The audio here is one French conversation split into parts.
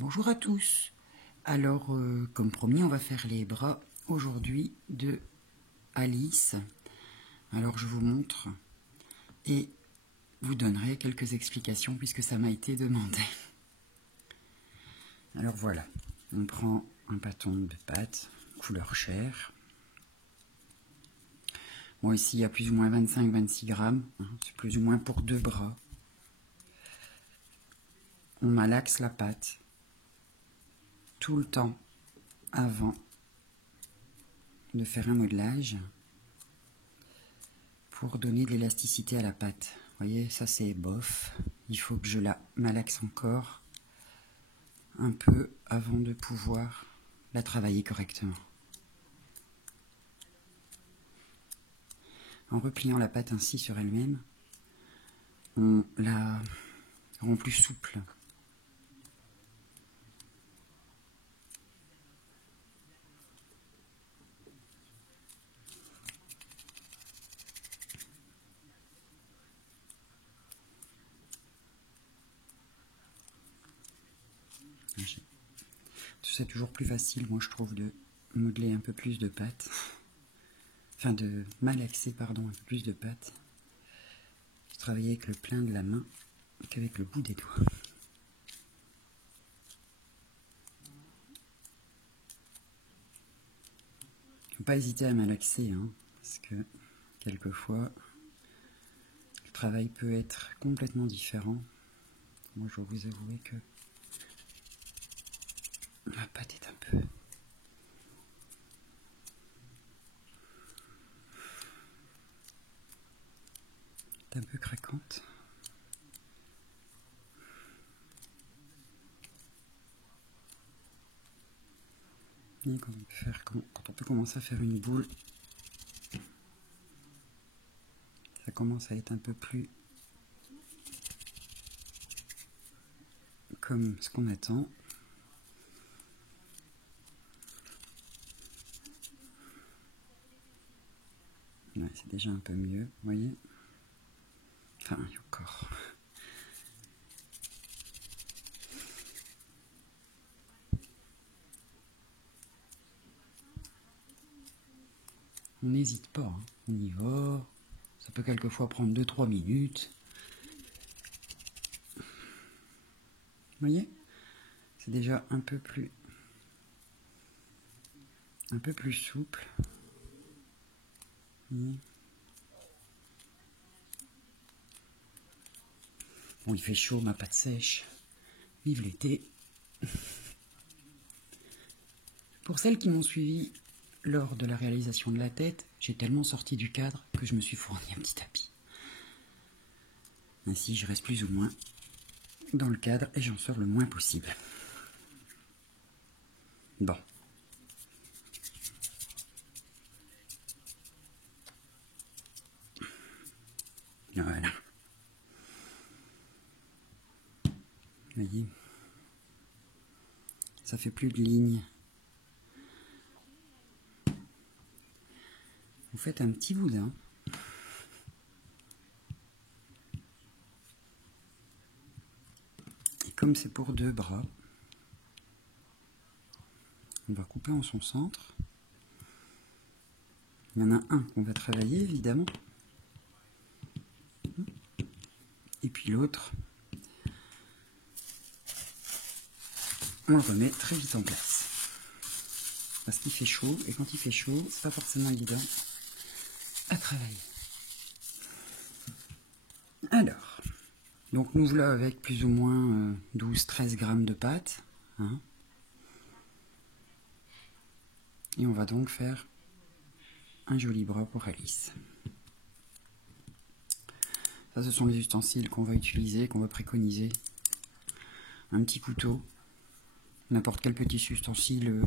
Bonjour à tous. Alors, comme promis, on va faire les bras aujourd'hui de Alice. Alors, je vous montre et vous donnerai quelques explications puisque ça m'a été demandé. Alors voilà, on prend un bâton de pâte couleur chair. Bon, ici, il y a plus ou moins 25-26 grammes. C'est plus ou moins pour 2 bras. On malaxe la pâte tout le temps avant de faire un modelage pour donner de l'élasticité à la pâte. Vous voyez, ça c'est bof. Il faut que je la malaxe encore un peu avant de pouvoir la travailler correctement. En repliant la pâte ainsi sur elle-même, on la rend plus souple. C'est toujours plus facile, moi je trouve, de modeler un peu plus de pâte. Enfin, de malaxer, pardon, un peu plus de pâte. Je travaille avec le plein de la main qu'avec le bout des doigts. Il ne faut pas hésiter à malaxer, parce que quelquefois, le travail peut être complètement différent. Moi, je dois vous avouer que la pâte est un peu craquante. Et quand on peut commencer à faire une boule, ça commence à être un peu plus comme ce qu'on attend. Ouais, c'est déjà un peu mieux, vous voyez. Enfin, il y a encore. On n'hésite pas, on y va. Ça peut quelquefois prendre 2-3 minutes. Vous voyez, c'est déjà un peu plus souple. Bon, il fait chaud, ma pâte sèche. Vive l'été. Pour celles qui m'ont suivi lors de la réalisation de la tête, j'ai tellement sorti du cadre que je me suis fourni un petit tapis. Ainsi, je reste plus ou moins dans le cadre et j'en sors le moins possible. Bon. Voilà. Vous voyez, ça fait plus de lignes. Vous faites un petit boudin. Et comme c'est pour 2 bras, on va couper en son centre. Il y en a un qu'on va travailler, évidemment. Et puis l'autre, on le remet très vite en place. Parce qu'il fait chaud, et quand il fait chaud, c'est pas forcément évident à travailler. Alors, donc nous voilà avec plus ou moins 12-13 grammes de pâte. Et on va donc faire un joli bras pour Alice. Ça, ce sont les ustensiles qu'on va utiliser, qu'on va préconiser. Un petit couteau, n'importe quel petit ustensile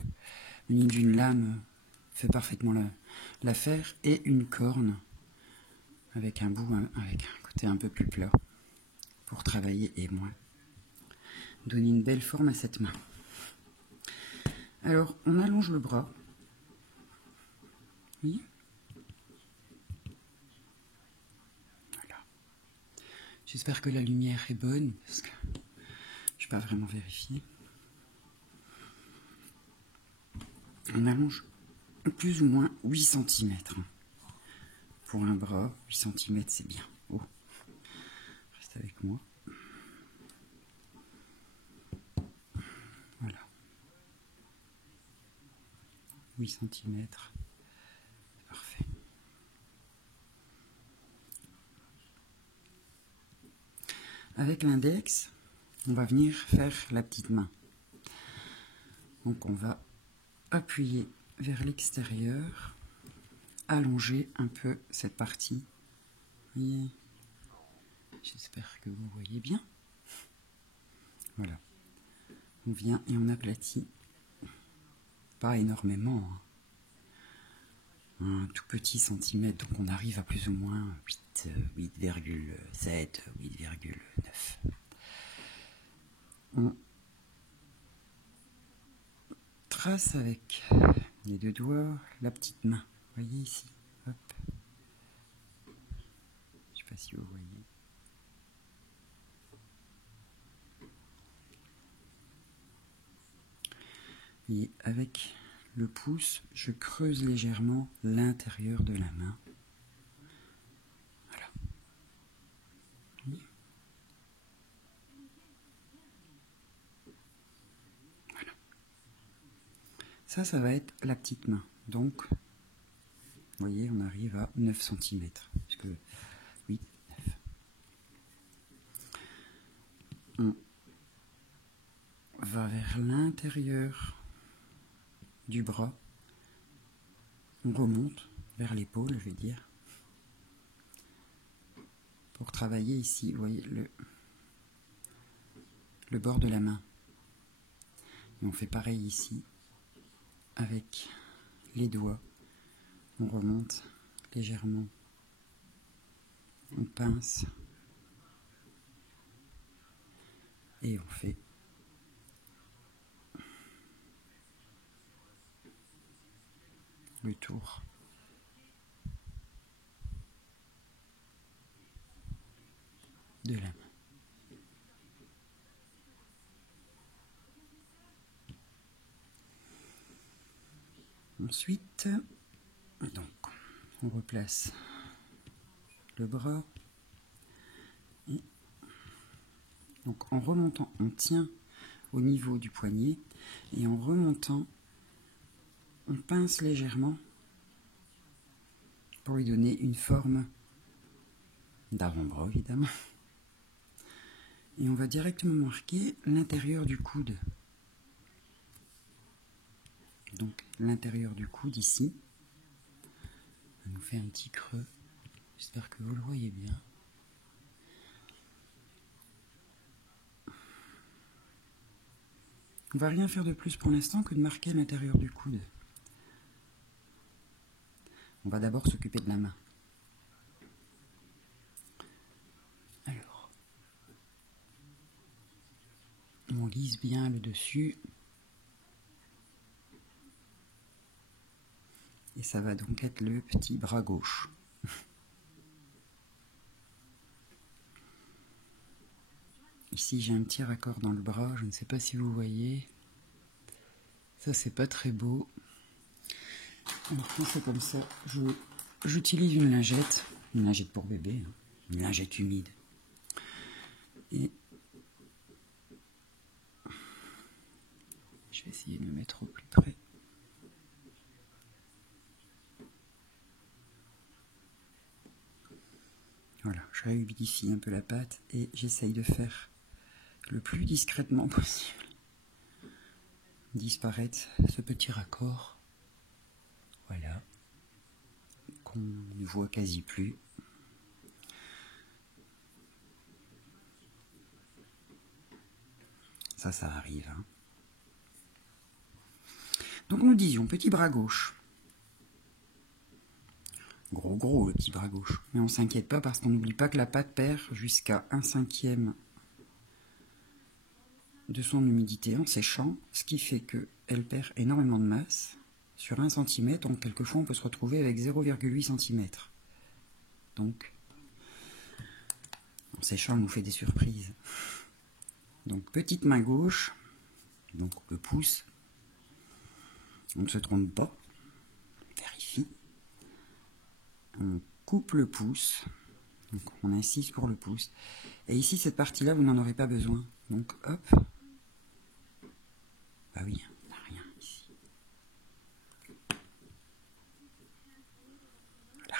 muni d'une lame fait parfaitement l'affaire, et une corne avec un bout, avec un côté un peu plus plat pour travailler et moins donner une belle forme à cette main. Alors, on allonge le bras. Oui. Voilà. J'espère que la lumière est bonne, parce que je n'ai pas vraiment vérifié. On allonge plus ou moins 8 cm. Pour un bras, 8 cm c'est bien. Oh. Reste avec moi. Voilà. 8 cm. C'est parfait. Avec l'index, on va venir faire la petite main. Donc on va appuyer vers l'extérieur, allonger un peu cette partie. Voyez, j'espère que vous voyez bien. Voilà. On vient et on aplatit. Pas énormément. Un tout petit centimètre, donc on arrive à plus ou moins 8,7, 8,9. On trace avec les deux doigts la petite main. Vous voyez ici, hop. Je ne sais pas si vous voyez. Et avec le pouce, je creuse légèrement l'intérieur de la main. Voilà. Voilà. Ça va être la petite main. Donc, vous voyez, on arrive à 9 cm. Puisque 8, 9. On va vers l'intérieur du bras. On remonte vers l'épaule, je vais dire. Pour travailler ici, vous voyez, le bord de la main. Et on fait pareil ici, avec les doigts. On remonte légèrement. On pince. Et on fait le tour de la main. Ensuite, donc, on replace le bras. Et donc, en remontant, on tient au niveau du poignet. Et en remontant, on pince légèrement pour lui donner une forme d'avant-bras, évidemment. Et on va directement marquer l'intérieur du coude. Donc, l'intérieur du coude ici. Ça nous fait un petit creux. J'espère que vous le voyez bien. On va rien faire de plus pour l'instant que de marquer l'intérieur du coude. On va d'abord s'occuper de la main. Alors, on lisse bien le dessus. Et ça va donc être le petit bras gauche. Ici, j'ai un petit raccord dans le bras, je ne sais pas si vous voyez. Ça, c'est pas très beau. Alors, on fait comme ça. J'utilise une lingette pour bébé, hein, une lingette humide. Et je vais essayer de me mettre au plus près. Voilà, je réhumidifie un peu la pâte et j'essaye de faire le plus discrètement possible disparaître ce petit raccord. Voilà, qu'on ne voit quasi plus. Ça arrive. Hein. Donc nous disions petit bras gauche. Gros le petit bras gauche. Mais on s'inquiète pas parce qu'on n'oublie pas que la pâte perd jusqu'à 1/5 de son humidité en séchant, ce qui fait qu'elle perd énormément de masse. Sur 1 cm, donc quelquefois on peut se retrouver avec 0,8 cm. Donc, en séchant, elle nous fait des surprises. Donc petite main gauche, donc le pouce, On ne se trompe pas. On vérifie. On coupe le pouce. Donc on insiste pour le pouce. Et ici, cette partie-là, vous n'en aurez pas besoin. Donc hop. Bah oui, on n'a rien ici. Voilà.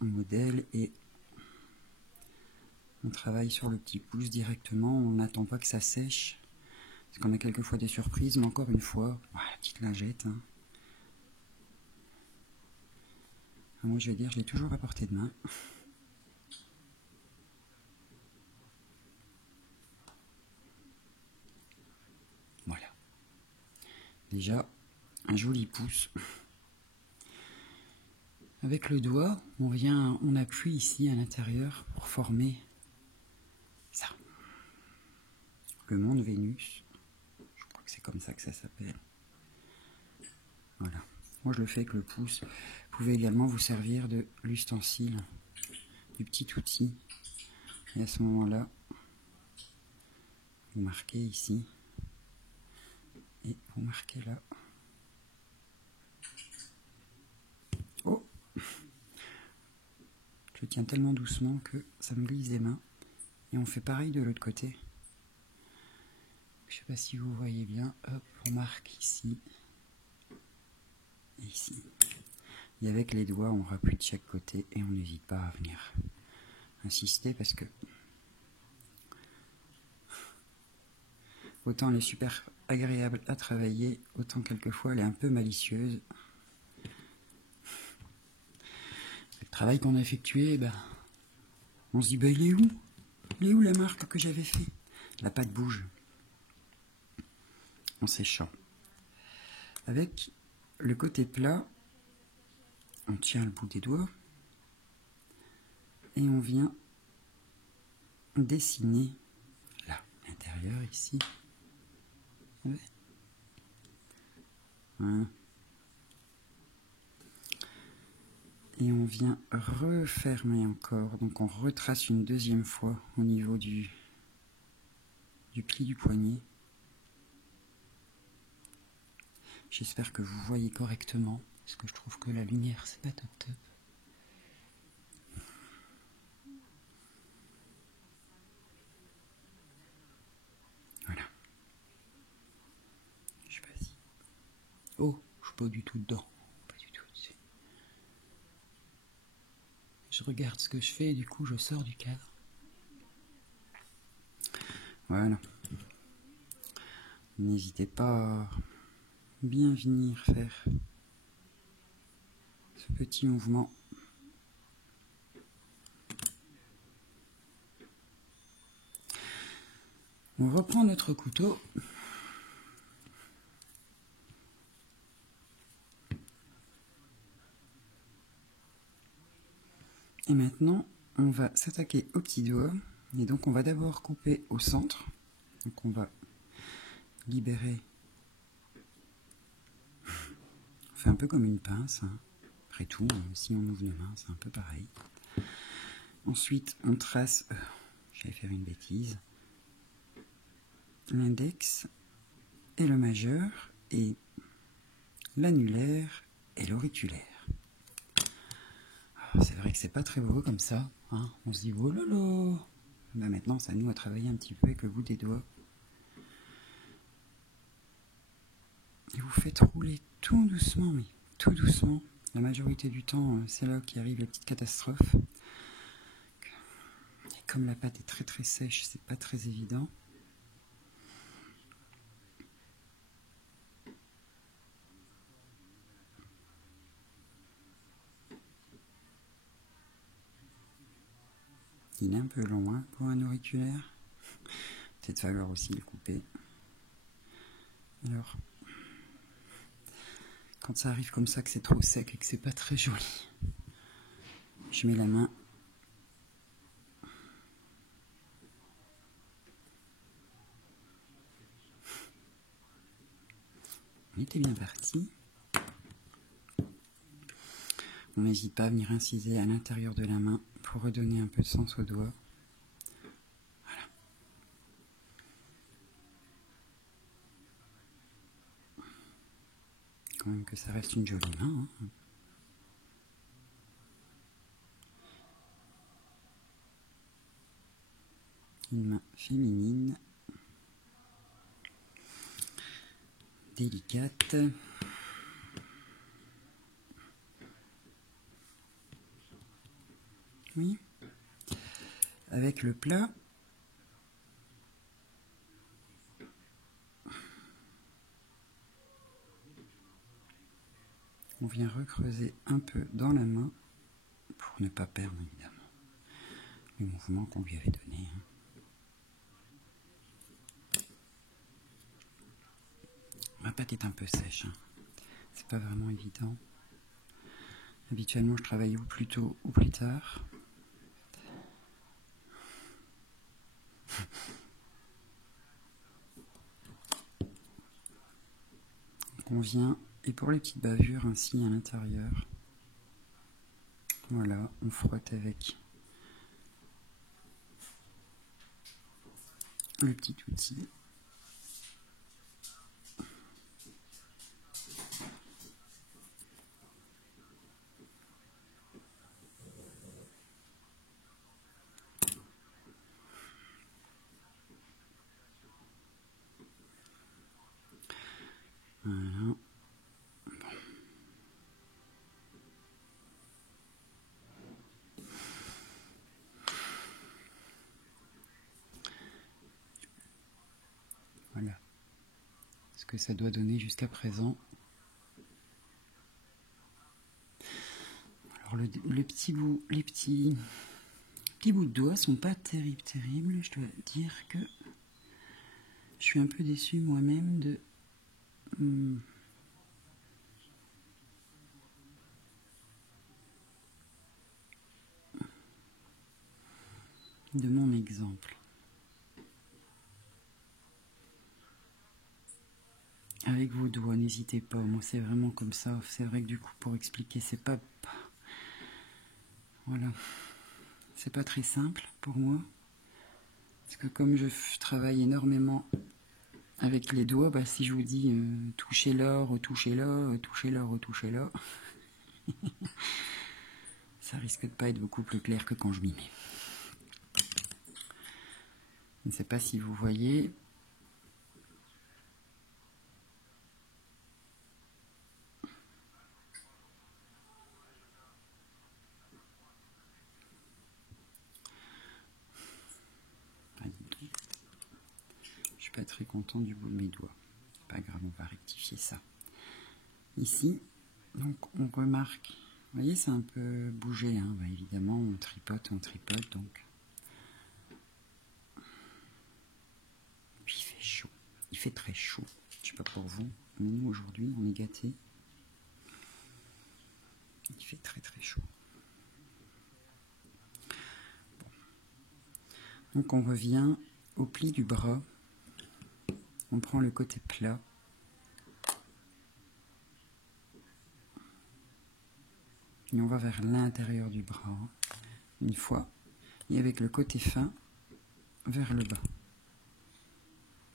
On modèle et on travaille sur le petit pouce directement. On n'attend pas que ça sèche. Parce qu'on a quelquefois des surprises, mais encore une fois, voilà, petite lingette. Hein. Moi, je vais dire, je l'ai toujours à portée de main. Voilà. Déjà, un joli pouce. Avec le doigt, on appuie ici à l'intérieur pour former ça. Le monde Vénus. Je crois que c'est comme ça que ça s'appelle. Voilà. Moi, je le fais avec le pouce. Vous pouvez également vous servir de l'ustensile, du petit outil. Et à ce moment-là, vous marquez ici. Et vous marquez là. Oh! Je tiens tellement doucement que ça me glisse des mains. Et on fait pareil de l'autre côté. Je ne sais pas si vous voyez bien. Hop, on marque ici. Et ici. Et avec les doigts, on rappuie de chaque côté et on n'hésite pas à venir insister parce que autant elle est super agréable à travailler, autant quelquefois elle est un peu malicieuse. Le travail qu'on a effectué, on se dit, il est où? Il est où la marque que j'avais fait? La pâte bouge en séchant. Avec le côté plat, on tient le bout des doigts et on vient dessiner là, l'intérieur ici. Ouais. Voilà. Et on vient refermer encore, donc on retrace une deuxième fois au niveau du pli du poignet. J'espère que vous voyez correctement, parce que je trouve que la lumière c'est pas top top. Voilà. Je sais pas si... Oh, je suis pas du tout dedans. Pas du tout. Je regarde ce que je fais et du coup je sors du cadre. Voilà. N'hésitez pas à bien venir faire ce petit mouvement. On reprend notre couteau. Et maintenant, on va s'attaquer au petit doigt. Et donc, on va d'abord couper au centre. Donc, on va libérer. On fait un peu comme une pince. Hein. Après tout, si on ouvre les mains, c'est un peu pareil. Ensuite, on trace. J'allais faire une bêtise. L'index et le majeur et l'annulaire et l'auriculaire. C'est vrai que c'est pas très beau comme ça, hein. On se dit oh là là. Maintenant c'est à nous à travailler un petit peu avec le bout des doigts. Et vous faites rouler tout doucement, mais tout doucement. La majorité du temps, c'est là qu'arrive la petite catastrophe. Et comme la pâte est très très sèche, c'est pas très évident. Il est un peu long hein, pour un auriculaire. Peut-être falloir aussi le couper. Alors, quand ça arrive comme ça, que c'est trop sec et que c'est pas très joli, je mets la main. On était bien parti. On n'hésite pas à venir inciser à l'intérieur de la main pour redonner un peu de sens au doigt. Voilà. Quand même que ça reste une jolie main. Hein. Une main féminine, délicate. Oui. Avec le plat, on vient recreuser un peu dans la main pour ne pas perdre évidemment les mouvements qu'on lui avait donnés. Ma pâte est un peu sèche, hein. C'est pas vraiment évident. Habituellement, je travaille ou plus tôt ou plus tard. Donc on vient, et pour les petites bavures ainsi à l'intérieur, voilà, on frotte avec le petit outil. Voilà. Voilà ce que ça doit donner jusqu'à présent. Alors le petit bout, les petits bouts de doigts sont pas terribles. Je dois dire que je suis un peu déçue moi-même de mon exemple. Avec vos doigts, n'hésitez pas. Moi, c'est vraiment comme ça. C'est vrai que du coup, pour expliquer, c'est pas... Voilà. C'est pas très simple pour moi. Parce que comme je travaille énormément avec les doigts, bah, si je vous dis touchez là, retouchez là, touchez là, retouchez là, ça risque de pas être beaucoup plus clair que quand je m'y mets. Je ne sais pas si vous voyez. Je suis pas très content du bout de mes doigts. Pas grave, on va rectifier ça. Ici, donc on remarque, vous voyez, c'est un peu bougé, hein. Bah, évidemment, on tripote, donc. Puis il fait chaud, il fait très chaud. Je sais pas pour vous, mais nous aujourd'hui, on est gâtés. Il fait très chaud. Bon. Donc on revient au pli du bras. On prend le côté plat. Et on va vers l'intérieur du bras, une fois, et avec le côté fin, vers le bas.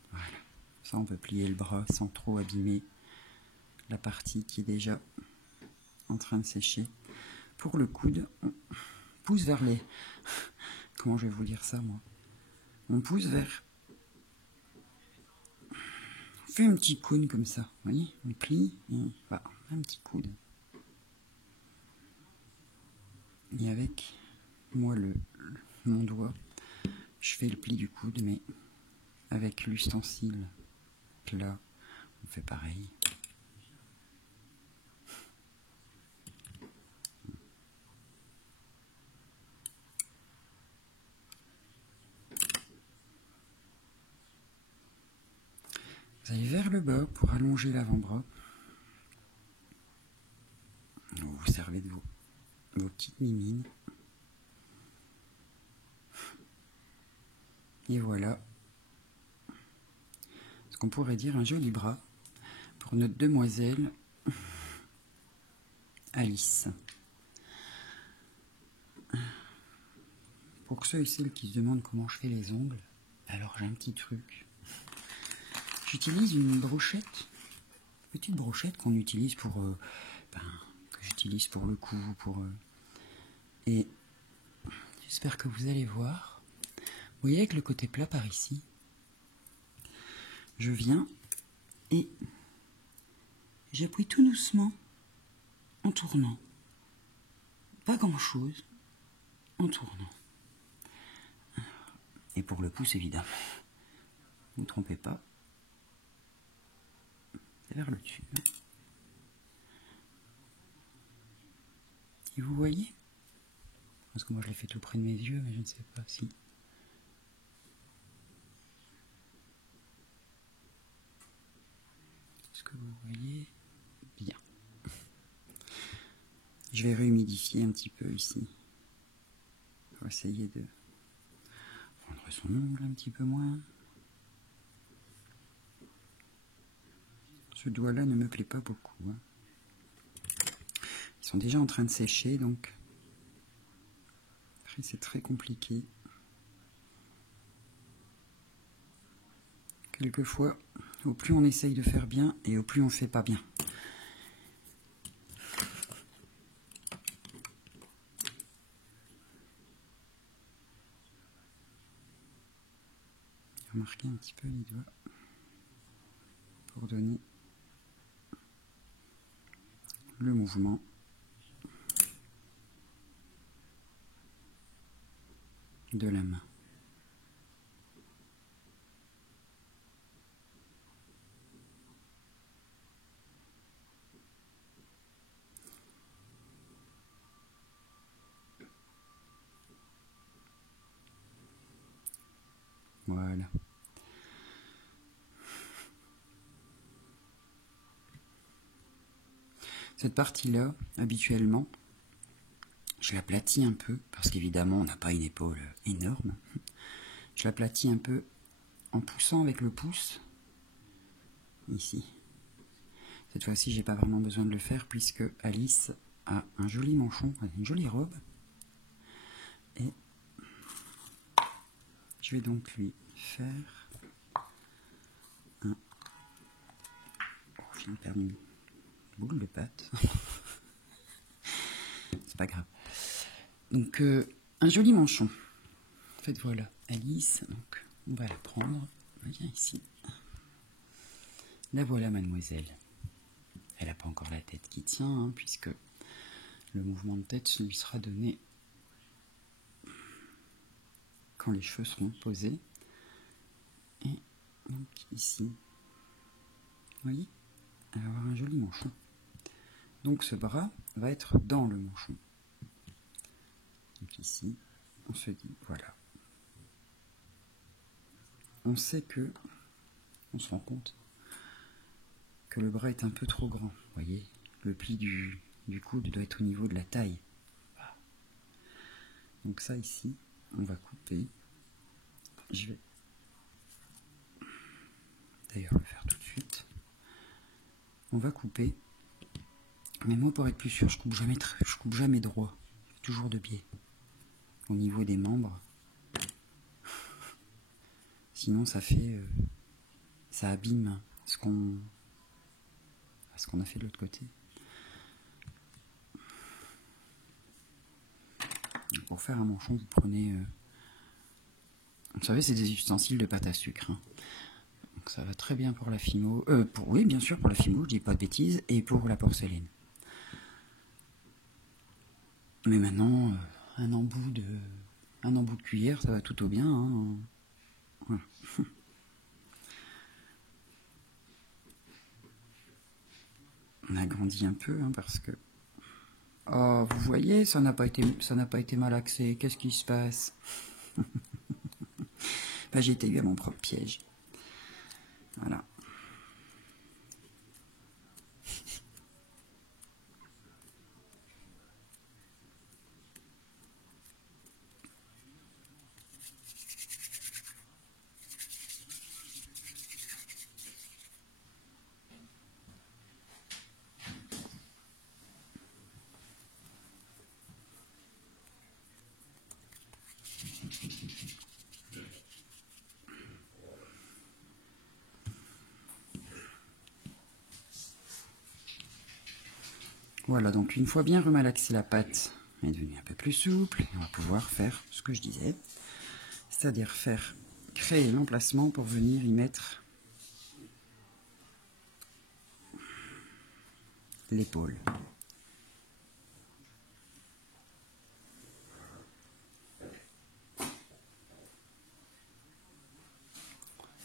Voilà. Ça, on peut plier le bras sans trop abîmer la partie qui est déjà en train de sécher. Pour le coude, on pousse vers les... Comment je vais vous dire ça, moi? On pousse vers... On fait un petit cône comme ça, vous voyez? On plie, et voilà, un petit coude. Et avec moi mon doigt, je fais le pli du coude, mais avec l'ustensile plat, on fait pareil. Vous allez vers le bas pour allonger l'avant-bras. Vous vous servez de vos petites mimines. Et voilà ce qu'on pourrait dire un joli bras pour notre demoiselle Alice. Pour ceux et celles qui se demandent comment je fais les ongles, alors j'ai un petit truc. J'utilise une brochette, petite brochette qu'on utilise pour, que j'utilise pour le cou, et j'espère que vous allez voir. Vous voyez avec le côté plat par ici, je viens et j'appuie tout doucement en tournant. Pas grand chose en tournant. Et pour le pouce évidemment, ne vous trompez pas, c'est vers le dessus. Et vous voyez, parce que moi je l'ai fait tout près de mes yeux, mais je ne sais pas si. Est-ce que vous voyez bien? Je vais réhumidifier un petit peu ici. Pour essayer de prendre son ongle un petit peu moins. Ce doigt-là ne me plaît pas beaucoup. Ils sont déjà en train de sécher, donc après c'est très compliqué. Quelquefois, au plus on essaye de faire bien, et au plus on fait pas bien. Remarquez un petit peu les doigts pour donner le mouvement. De la main. Voilà. Cette partie-là, habituellement, je l'aplatis un peu, parce qu'évidemment, on n'a pas une épaule énorme. Je l'aplatis un peu en poussant avec le pouce, ici. Cette fois-ci, j'ai pas vraiment besoin de le faire, puisque Alice a un joli manchon, une jolie robe. Et je vais donc lui faire un... Oh, je viens de perdre une boule de pâte. C'est pas grave. Donc, un joli manchon. En fait, voilà, Alice, donc, on va la prendre. Viens ici. La voilà, mademoiselle. Elle n'a pas encore la tête qui tient, hein, puisque le mouvement de tête lui sera donné quand les cheveux seront posés. Et donc ici, vous voyez, elle va avoir un joli manchon. Donc ce bras va être dans le manchon. Donc ici, on se dit, voilà. On sait que, on se rend compte que le bras est un peu trop grand. Vous voyez, le pli du coude doit être au niveau de la taille. Voilà. Donc ça ici, on va couper. Je vais d'ailleurs le faire tout de suite. On va couper. Mais moi, pour être plus sûr, je coupe jamais droit. Toujours de biais. Au niveau des membres. Sinon, ça fait... ça abîme ce qu'on a fait de l'autre côté. Pour faire un manchon, vous prenez... vous savez, c'est des ustensiles de pâte à sucre. Hein. Donc ça va très bien pour la fimo. Oui, bien sûr, pour la fimo, je dis pas de bêtises. Et pour la porcelaine. Mais maintenant, un embout de cuillère, ça va tout au bien. Hein. Voilà. On agrandit un peu, hein, parce que... Oh, vous voyez, ça n'a pas été malaxé. Qu'est-ce qui se passe? Bah, j'ai été eu à mon propre piège. Voilà. Voilà, donc une fois bien remalaxée, la pâte est devenue un peu plus souple, et on va pouvoir faire ce que je disais, c'est-à-dire créer l'emplacement pour venir y mettre l'épaule.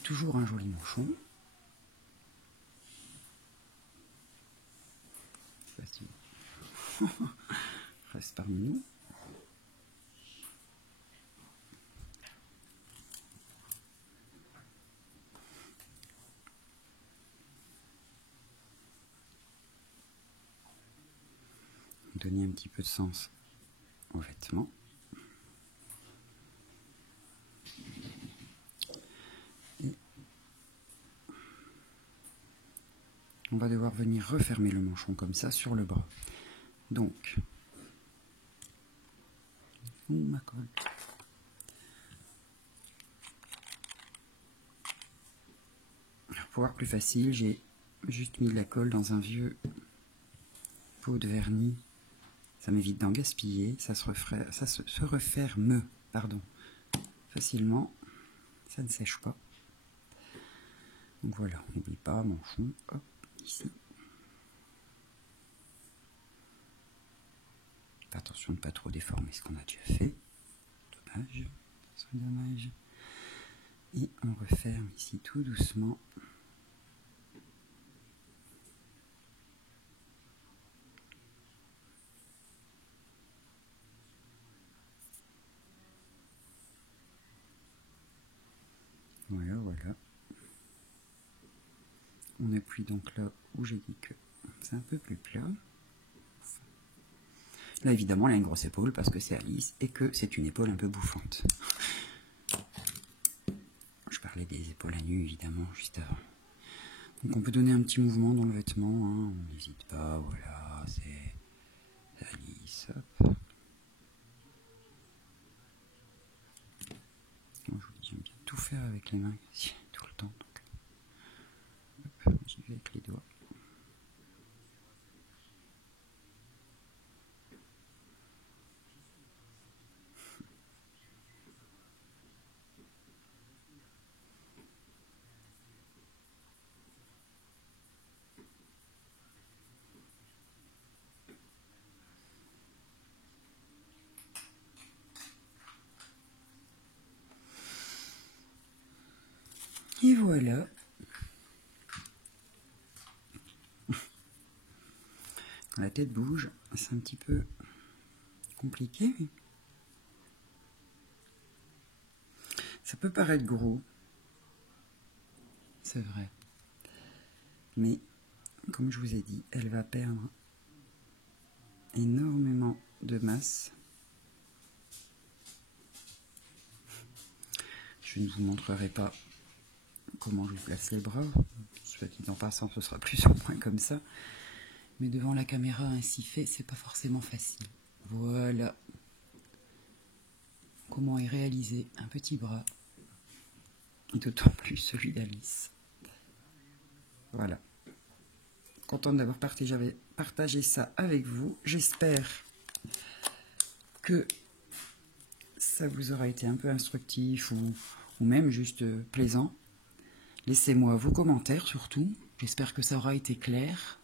Toujours un joli manchon. Reste parmi nous. Donner un petit peu de sens aux vêtements. Et on va devoir venir refermer le manchon comme ça sur le bras. Donc, ma colle. Pour voir plus facile, j'ai juste mis de la colle dans un vieux pot de vernis. Ça m'évite d'en gaspiller. Ça se referme facilement. Ça ne sèche pas. Donc voilà, on n'oublie pas, manchon, hop, ici. Attention de ne pas trop déformer ce qu'on a déjà fait. Dommage, ça serait dommage. Et on referme ici tout doucement. Voilà, voilà. On appuie donc là où j'ai dit que c'est un peu plus plat. Là, évidemment, elle a une grosse épaule parce que c'est Alice et que c'est une épaule un peu bouffante. Je parlais des épaules à nu, évidemment, juste avant. Donc on peut donner un petit mouvement dans le vêtement, hein. On n'hésite pas, voilà, c'est Alice, hop. Moi, je vous dis, j'aime bien tout faire avec les mains, tout le temps. Donc, hop, j'y vais avec les doigts. Et voilà. Quand la tête bouge, c'est un petit peu compliqué. Ça peut paraître gros, c'est vrai. Mais, comme je vous ai dit, elle va perdre énormément de masse. Je ne vous montrerai pas comment je place les bras. Soit dit en passant, ce sera plus ou moins comme ça. Mais devant la caméra ainsi fait, c'est pas forcément facile. Voilà comment est réalisé un petit bras, d'autant plus celui d'Alice. Voilà. Contente d'avoir partagé ça avec vous. J'espère que ça vous aura été un peu instructif ou même juste plaisant. Laissez-moi vos commentaires surtout. J'espère que ça aura été clair.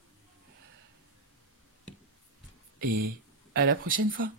Et à la prochaine fois.